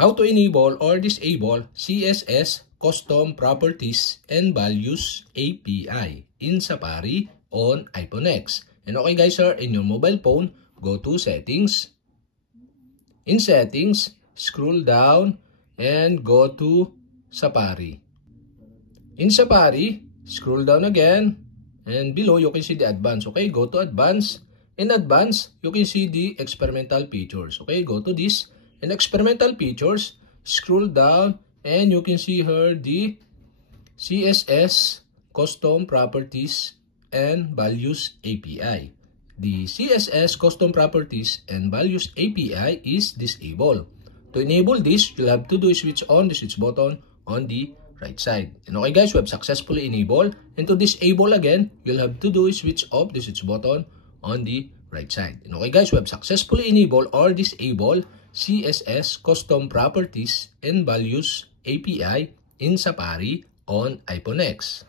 How to enable or disable CSS Custom Properties and Values API in Safari on iPhone X. And okay guys, sir, in your mobile phone, go to Settings. In Settings, scroll down and go to Safari. In Safari, scroll down again and below you can see the Advanced. Okay, go to Advanced. In Advanced, you can see the Experimental Features. Okay, go to this. In Experimental Features, scroll down and you can see here the CSS Custom Properties and Values API. The CSS Custom Properties and Values API is disabled. To enable this, you'll have to do switch on the switch button on the right side. And okay guys, we have successfully enabled. And to disable again, you'll have to do switch off the switch button on the right side. And okay guys, we have successfully enabled or disabled CSS Custom Properties and Values API in Safari on iPhone X.